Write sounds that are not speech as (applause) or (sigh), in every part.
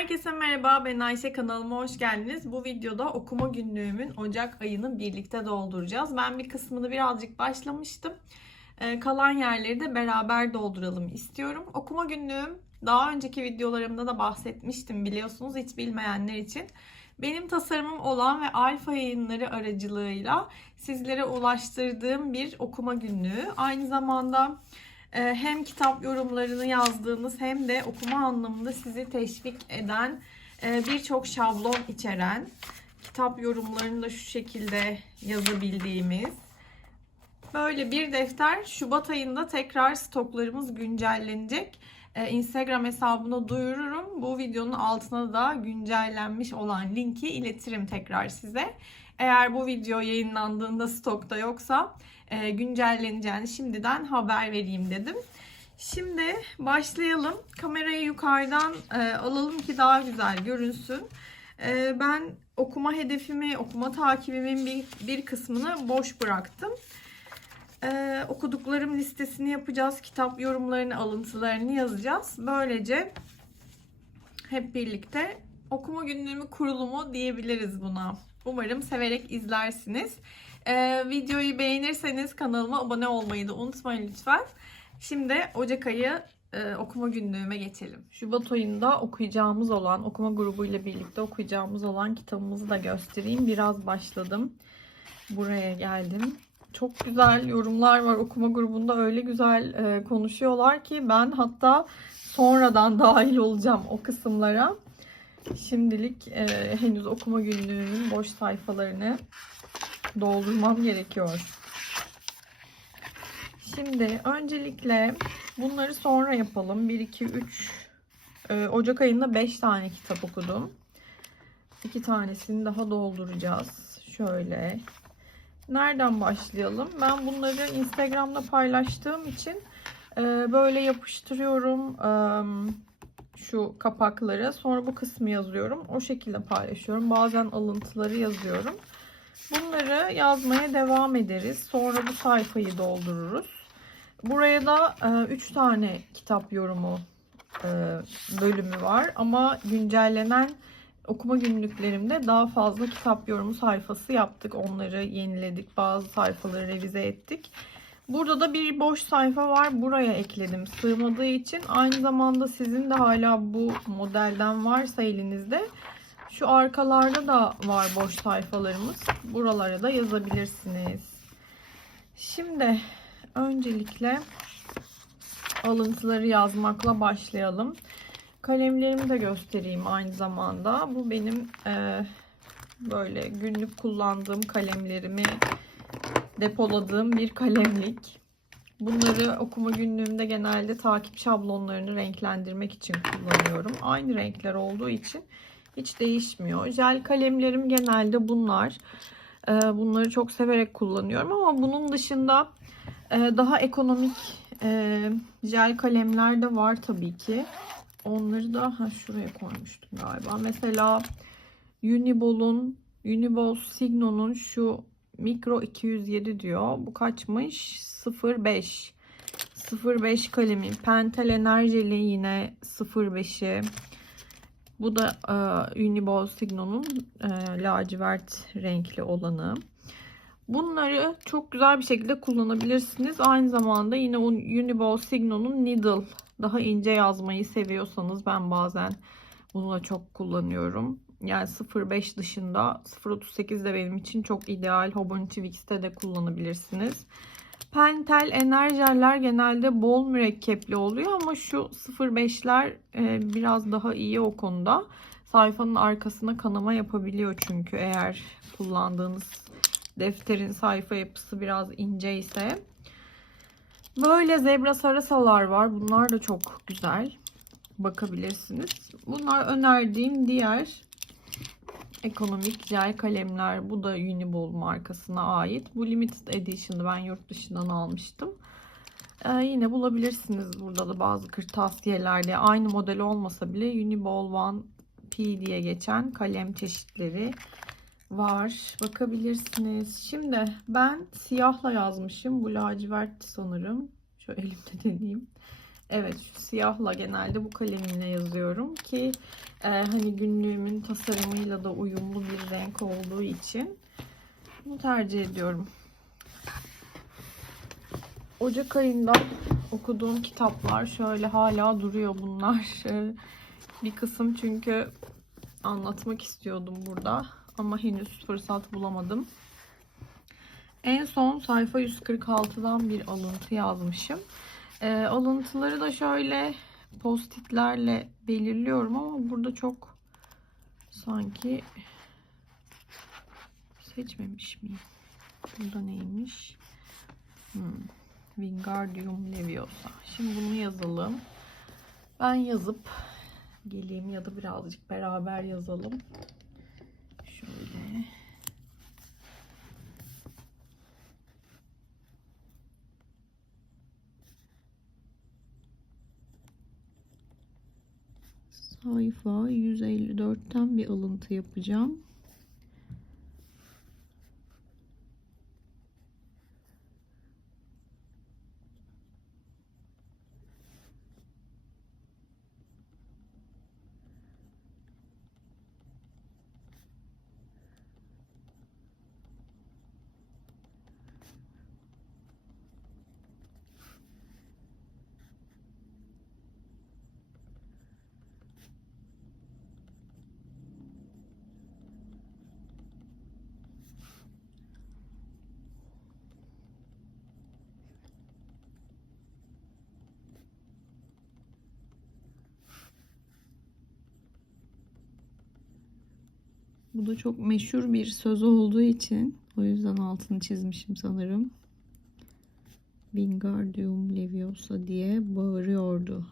Herkese merhaba, ben Ayşe kanalıma hoş geldiniz. Bu videoda okuma günlüğümün Ocak ayını birlikte dolduracağız. Ben bir kısmını birazcık başlamıştım. Ee, kalan yerleri de beraber dolduralım istiyorum. Okuma günlüğüm daha önceki videolarımda da bahsetmiştim biliyorsunuz hiç bilmeyenler için. Benim tasarımım olan ve Alfa yayınları aracılığıyla sizlere ulaştırdığım bir okuma günlüğü. Aynı zamanda hem kitap yorumlarını yazdığınız hem de okuma anlamında sizi teşvik eden e, birçok şablon içeren kitap yorumlarını da şu şekilde yazabildiğimiz böyle bir defter Şubat ayında tekrar stoklarımız güncellenecek. E, Instagram hesabına duyururum. Bu videonun altına da güncellenmiş olan linki iletirim tekrar size. Eğer bu video yayınlandığında stokta yoksa e, güncelleneceğini şimdiden haber vereyim dedim. Şimdi başlayalım. Kamerayı yukarıdan e, alalım ki daha güzel görünsün. E, ben okuma hedefimi, okuma takibimin bir, bir kısmını boş bıraktım. E, okuduklarım listesini yapacağız. Kitap yorumlarını, alıntılarını yazacağız. Böylece hep birlikte okuma günlüğümü kurulumu diyebiliriz buna. Umarım severek izlersiniz. Ee, videoyu beğenirseniz kanalıma abone olmayı da unutmayın lütfen. Şimdi Ocak ayı e, okuma günlüğüme geçelim. Şubat ayında okuyacağımız olan, okuma grubuyla birlikte okuyacağımız olan kitabımızı da göstereyim. Biraz başladım. Buraya geldim. Çok güzel yorumlar var okuma grubunda öyle güzel e, konuşuyorlar ki ben hatta sonradan (laughs) dahil olacağım o kısımlara. Şimdilik e, henüz okuma günlüğünün boş sayfalarını doldurmam gerekiyor. Şimdi öncelikle bunları sonra yapalım. 1, 2, 3 e, Ocak ayında 5 tane kitap okudum. 2 tanesini daha dolduracağız. Şöyle. Nereden başlayalım? Ben bunları Instagram'da paylaştığım için e, böyle yapıştırıyorum. E, şu kapakları. Sonra bu kısmı yazıyorum. O şekilde paylaşıyorum. Bazen alıntıları yazıyorum. Bunları yazmaya devam ederiz. Sonra bu sayfayı doldururuz. Buraya da 3 e, tane kitap yorumu e, bölümü var. Ama güncellenen okuma günlüklerimde daha fazla kitap yorumu sayfası yaptık. Onları yeniledik. Bazı sayfaları revize ettik. Burada da bir boş sayfa var. Buraya ekledim sığmadığı için. Aynı zamanda sizin de hala bu modelden varsa elinizde şu arkalarda da var boş sayfalarımız. Buralara da yazabilirsiniz. Şimdi öncelikle alıntıları yazmakla başlayalım. Kalemlerimi de göstereyim aynı zamanda. Bu benim e, böyle günlük kullandığım kalemlerimi depoladığım bir kalemlik. Bunları okuma günlüğümde genelde takip şablonlarını renklendirmek için kullanıyorum. Aynı renkler olduğu için hiç değişmiyor. Jel kalemlerim genelde bunlar. Ee, bunları çok severek kullanıyorum ama bunun dışında e, daha ekonomik e, jel kalemler de var tabii ki. Onları da ha, şuraya koymuştum galiba. Mesela Unibol'un Unibol Signo'nun şu Mikro 207 diyor. Bu kaçmış? 05. 05 kalemi. Pentel Enerjeli yine 05'i. Bu da e, Uniball Signo'nun e, lacivert renkli olanı. Bunları çok güzel bir şekilde kullanabilirsiniz. Aynı zamanda yine Uniball Signo'nun Needle daha ince yazmayı seviyorsanız ben bazen bunu da çok kullanıyorum. Yani 0.5 dışında 0.38 de benim için çok ideal. Hobonitivix'te de kullanabilirsiniz. Pentel enerjeller genelde bol mürekkepli oluyor ama şu 0.5'ler e, biraz daha iyi o konuda. Sayfanın arkasına kanama yapabiliyor çünkü eğer kullandığınız defterin sayfa yapısı biraz ince ise. Böyle zebra sarasalar var. Bunlar da çok güzel. Bakabilirsiniz. Bunlar önerdiğim diğer ekonomik jel kalemler. Bu da Uniball markasına ait. Bu limited edition'dı. Ben yurt dışından almıştım. Ee, yine bulabilirsiniz burada da bazı kırtasiyelerde. Aynı model olmasa bile Uniball One P diye geçen kalem çeşitleri var. Bakabilirsiniz. Şimdi ben siyahla yazmışım. Bu lacivert sanırım. Şöyle elimde deneyeyim. Evet şu siyahla genelde bu kalemine yazıyorum ki e, hani günlüğümün tasarımıyla da uyumlu bir renk olduğu için bunu tercih ediyorum. Ocak ayında okuduğum kitaplar şöyle hala duruyor bunlar. Bir kısım çünkü anlatmak istiyordum burada ama henüz fırsat bulamadım. En son sayfa 146'dan bir alıntı yazmışım. Ee, alıntıları da şöyle postitlerle belirliyorum ama burada çok sanki seçmemiş miyim? Burada neymiş? Hmm. Wingardium Leviosa. Şimdi bunu yazalım. Ben yazıp geleyim ya da birazcık beraber yazalım. Şöyle. Sayfa 154'ten bir alıntı yapacağım. Bu da çok meşhur bir söz olduğu için o yüzden altını çizmişim sanırım. Wingardium Leviosa diye bağırıyordu.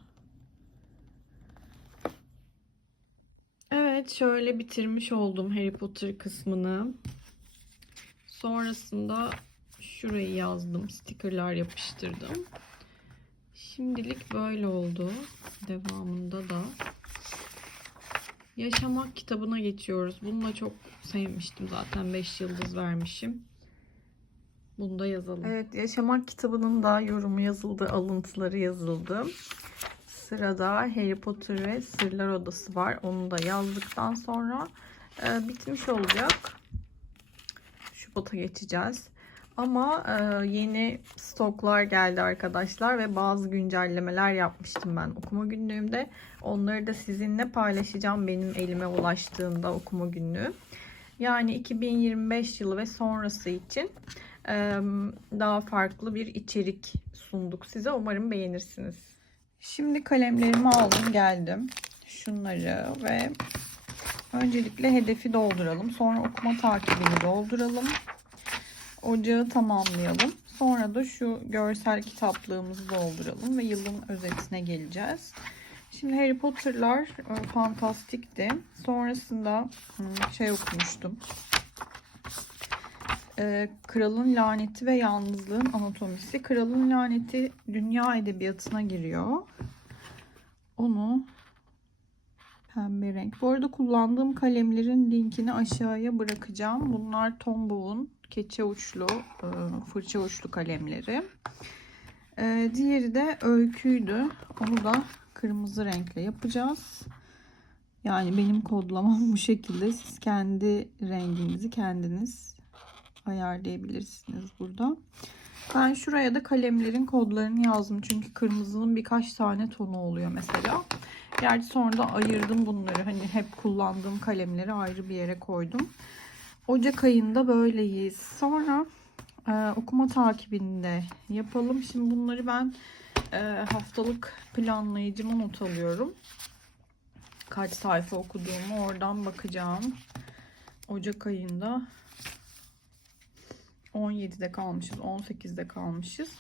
Evet şöyle bitirmiş oldum Harry Potter kısmını. Sonrasında şurayı yazdım. Stickerlar yapıştırdım. Şimdilik böyle oldu. Devamında da Yaşamak kitabına geçiyoruz. Bunu da çok sevmiştim zaten. 5 yıldız vermişim. Bunu da yazalım. Evet, Yaşamak kitabının da yorumu yazıldı, alıntıları yazıldı. Sırada Harry Potter ve Sırlar Odası var. Onu da yazdıktan sonra e, bitmiş olacak. Şubat'a geçeceğiz. Ama e, yeni stoklar geldi arkadaşlar ve bazı güncellemeler yapmıştım ben okuma günlüğümde. Onları da sizinle paylaşacağım benim elime ulaştığında okuma günlüğü. Yani 2025 yılı ve sonrası için e, daha farklı bir içerik sunduk size. Umarım beğenirsiniz. Şimdi kalemlerimi aldım geldim. Şunları ve öncelikle hedefi dolduralım. Sonra okuma takibini dolduralım ocağı tamamlayalım. Sonra da şu görsel kitaplığımızı dolduralım ve yılın özetine geleceğiz. Şimdi Harry Potter'lar e, fantastikti. Sonrasında hmm, şey okumuştum. E, Kralın Laneti ve Yalnızlığın Anatomisi. Kralın Laneti dünya edebiyatına giriyor. Onu pembe renk. Bu arada kullandığım kalemlerin linkini aşağıya bırakacağım. Bunlar Tombow keçe uçlu, e, fırça uçlu kalemleri. E, diğeri de öyküydü. Onu da kırmızı renkle yapacağız. Yani benim kodlamam bu şekilde. Siz kendi renginizi kendiniz ayarlayabilirsiniz burada. Ben şuraya da kalemlerin kodlarını yazdım. Çünkü kırmızının birkaç tane tonu oluyor mesela. Gerçi sonra da ayırdım bunları. Hani hep kullandığım kalemleri ayrı bir yere koydum. Ocak ayında böyleyiz. Sonra e, okuma takibinde yapalım. Şimdi bunları ben e, haftalık planlayıcıma not alıyorum. Kaç sayfa okuduğumu oradan bakacağım. Ocak ayında 17'de kalmışız. 18'de kalmışız.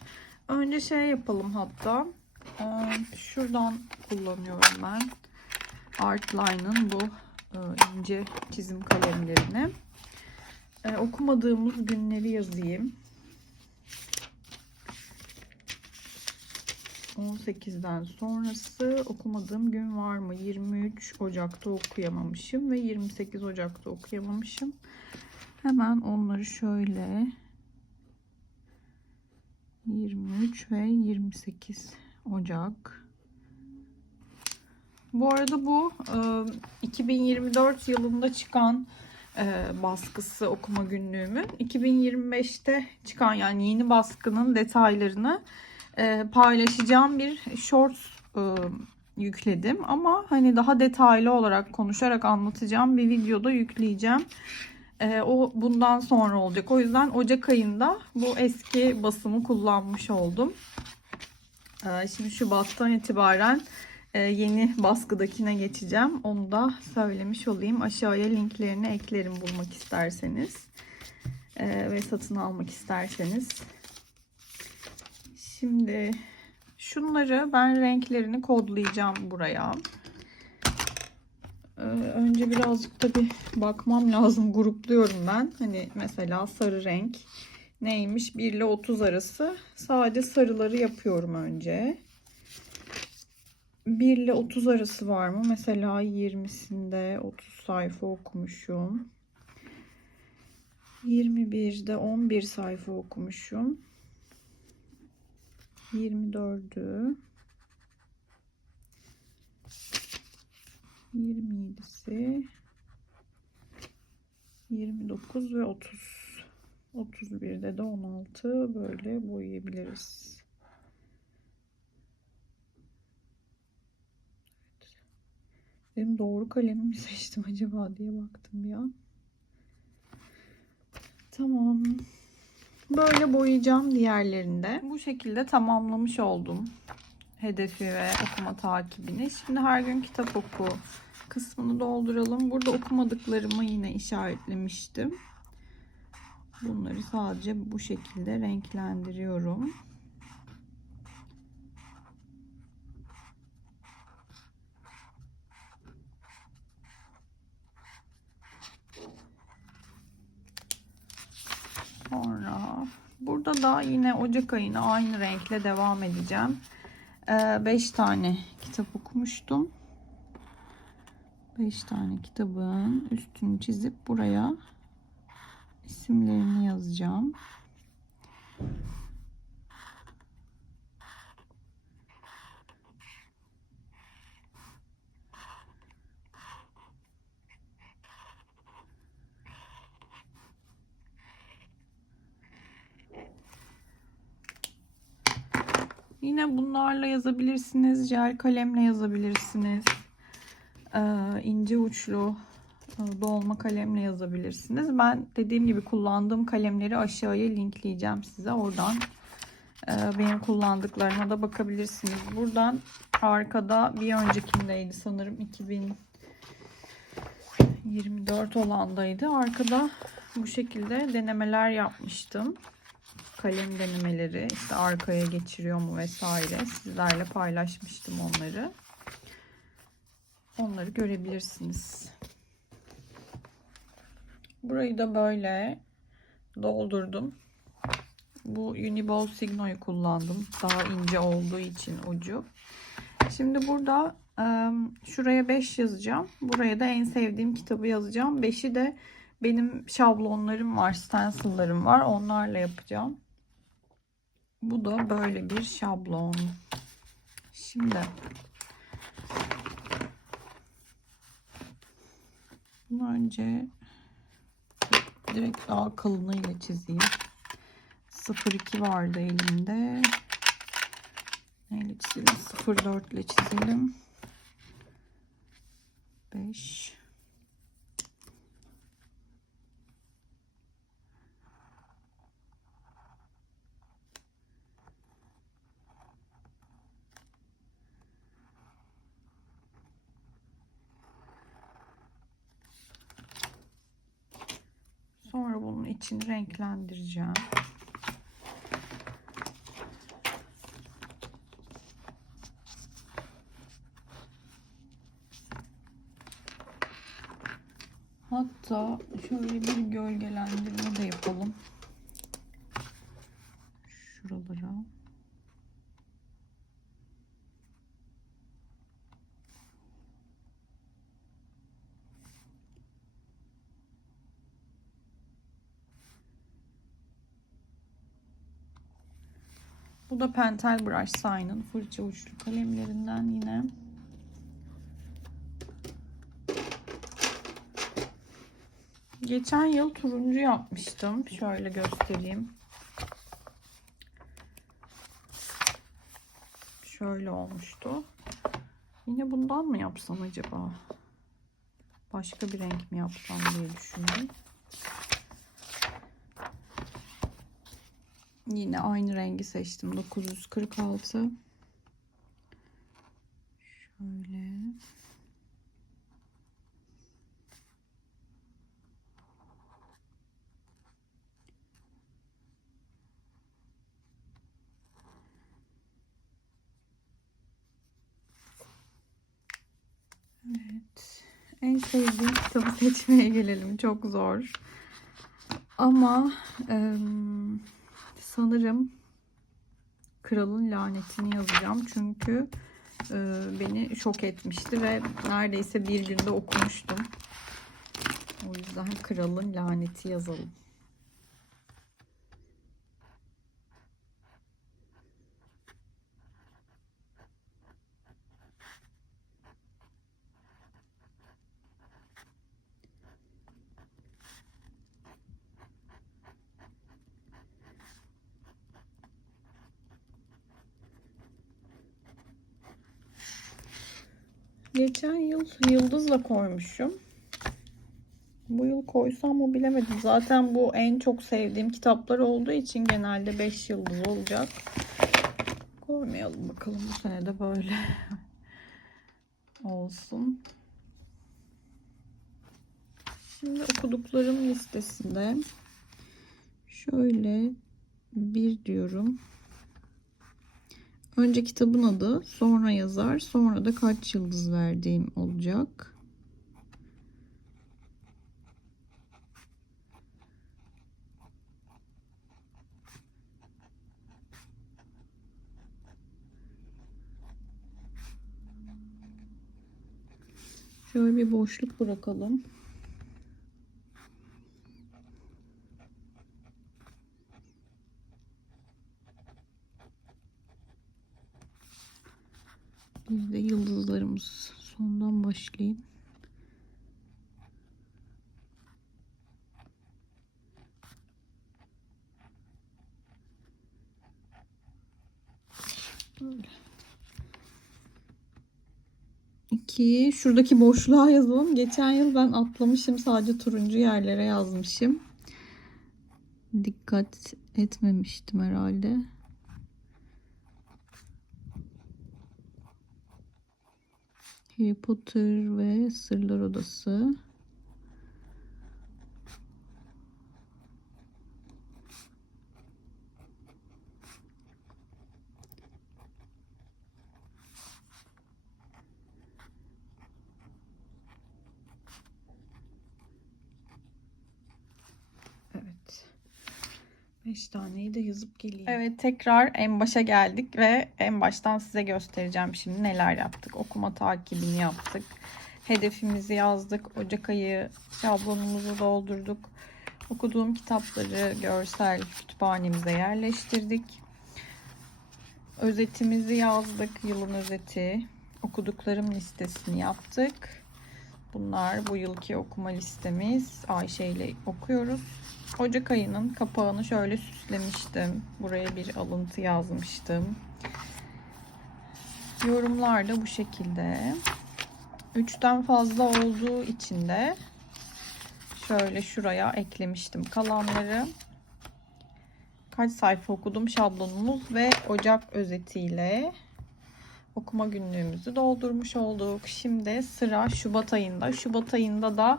Önce şey yapalım hatta. E, şuradan kullanıyorum ben. Artline'ın bu e, ince çizim kalemlerini e, okumadığımız günleri yazayım. 18'den sonrası okumadığım gün var mı? 23 Ocak'ta okuyamamışım ve 28 Ocak'ta okuyamamışım. Hemen onları şöyle 23 ve 28 Ocak Bu arada bu e, 2024 yılında çıkan e, baskısı okuma günlüğümün 2025'te çıkan yani yeni baskının detaylarını e, paylaşacağım bir shorts e, yükledim ama hani daha detaylı olarak konuşarak anlatacağım bir videoda yükleyeceğim. O bundan sonra olacak. O yüzden Ocak ayında bu eski basımı kullanmış oldum. E, şimdi Şubat'tan itibaren yeni baskıdakine geçeceğim. Onu da söylemiş olayım. Aşağıya linklerini eklerim bulmak isterseniz. E, ve satın almak isterseniz. Şimdi şunları ben renklerini kodlayacağım buraya. Ee, önce birazcık tabi bakmam lazım. Grupluyorum ben. Hani mesela sarı renk neymiş? 1 ile 30 arası. Sadece sarıları yapıyorum önce. 1 ile 30 arası var mı? Mesela 20'sinde 30 sayfa okumuşum. 21'de 11 sayfa okumuşum. 24'ü 27'si 29 ve 30 31'de de 16 böyle boyayabiliriz. Benim doğru kalemimi (laughs) seçtim acaba diye baktım bir an. Tamam. Böyle boyayacağım diğerlerinde. Bu şekilde tamamlamış oldum hedefi ve okuma takibini. Şimdi her gün kitap oku kısmını dolduralım. Burada okumadıklarımı yine işaretlemiştim. Bunları sadece bu şekilde renklendiriyorum. Sonra burada da yine Ocak ayına aynı renkle devam edeceğim. 5 tane kitap okumuştum. 5 tane kitabın üstünü çizip buraya isimlerini yazacağım. Yine bunlarla yazabilirsiniz. Jel kalemle yazabilirsiniz. Ee, ince uçlu e, dolma kalemle yazabilirsiniz. Ben dediğim gibi kullandığım kalemleri aşağıya linkleyeceğim size. Oradan e, benim kullandıklarıma da bakabilirsiniz. Buradan arkada bir öncekindeydi sanırım 2024 olandaydı. Arkada bu şekilde denemeler yapmıştım kalem denemeleri işte arkaya geçiriyor mu vesaire sizlerle paylaşmıştım onları. Onları görebilirsiniz. Burayı da böyle doldurdum. Bu Uniball Signo'yu kullandım. Daha ince olduğu için ucu. Şimdi burada şuraya 5 yazacağım. Buraya da en sevdiğim kitabı yazacağım. 5'i de benim şablonlarım var, stencil'larım var. Onlarla yapacağım. Bu da böyle bir şablon. Şimdi bunu önce direkt daha kalınıyla çizeyim. 02 vardı elimde. Neyle çizelim? 04 ile çizelim. 5 Sonra bunun içini renklendireceğim. Hatta şöyle bir gölgelendirme de yapalım. Bu da Pentel Brush Sign'ın fırça uçlu kalemlerinden yine. Geçen yıl turuncu yapmıştım. Şöyle göstereyim. Şöyle olmuştu. Yine bundan mı yapsam acaba? Başka bir renk mi yapsam diye düşündüm. Yine aynı rengi seçtim. 946. Şöyle. Evet. En sevdiğim kitabı seçmeye gelelim. Çok zor. Ama em, sanırım Kralın Lanetini yazacağım. Çünkü e, beni şok etmişti ve neredeyse bir günde okumuştum. O yüzden Kralın Laneti yazalım. Geçen yıl yıldızla koymuşum. Bu yıl koysam mı bilemedim. Zaten bu en çok sevdiğim kitaplar olduğu için genelde 5 yıldız olacak. Koymayalım bakalım bu sene de böyle olsun. Şimdi okuduklarım listesinde şöyle bir diyorum. Önce kitabın adı, sonra yazar, sonra da kaç yıldız verdiğim olacak. Şöyle bir boşluk bırakalım. Bir de yıldızlarımız. Sondan başlayayım. Böyle. İki. Şuradaki boşluğa yazalım. Geçen yıl ben atlamışım. Sadece turuncu yerlere yazmışım. Dikkat etmemiştim herhalde. Harry Potter ve Sırlar Odası. Evet. 5 taneyi de yazıp geleyim. Evet tekrar en başa geldik ve en baştan size göstereceğim şimdi neler yaptık. Okuma takibini yaptık. Hedefimizi yazdık. Ocak ayı şablonumuzu doldurduk. Okuduğum kitapları görsel kütüphanemize yerleştirdik. Özetimizi yazdık. Yılın özeti. Okuduklarım listesini yaptık. Bunlar bu yılki okuma listemiz. Ayşe ile okuyoruz. Ocak ayının kapağını şöyle süslemiştim. Buraya bir alıntı yazmıştım. Yorumlar da bu şekilde. Üçten fazla olduğu için de şöyle şuraya eklemiştim kalanları. Kaç sayfa okudum şablonumuz ve Ocak özetiyle okuma günlüğümüzü doldurmuş olduk. Şimdi sıra Şubat ayında. Şubat ayında da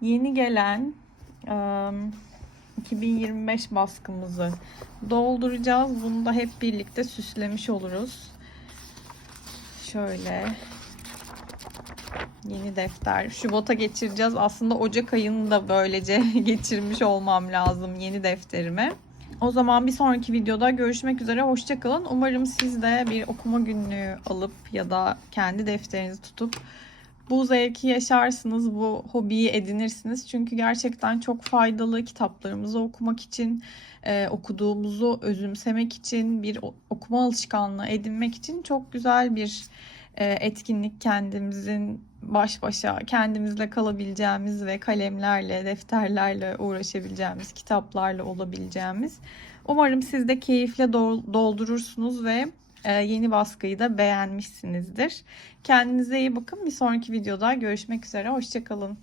yeni gelen ıı, 2025 baskımızı dolduracağız. Bunu da hep birlikte süslemiş oluruz. Şöyle yeni defter. Şubat'a geçireceğiz. Aslında Ocak ayını da böylece (laughs) geçirmiş olmam lazım yeni defterime. O zaman bir sonraki videoda görüşmek üzere. Hoşçakalın. Umarım siz de bir okuma günlüğü alıp ya da kendi defterinizi tutup bu zevki yaşarsınız, bu hobiyi edinirsiniz. Çünkü gerçekten çok faydalı kitaplarımızı okumak için, e, okuduğumuzu özümsemek için, bir okuma alışkanlığı edinmek için çok güzel bir e, etkinlik kendimizin baş başa kendimizle kalabileceğimiz ve kalemlerle, defterlerle uğraşabileceğimiz, kitaplarla olabileceğimiz. Umarım siz de keyifle dol- doldurursunuz ve e, yeni baskıyı da beğenmişsinizdir. Kendinize iyi bakın. Bir sonraki videoda görüşmek üzere. Hoşçakalın.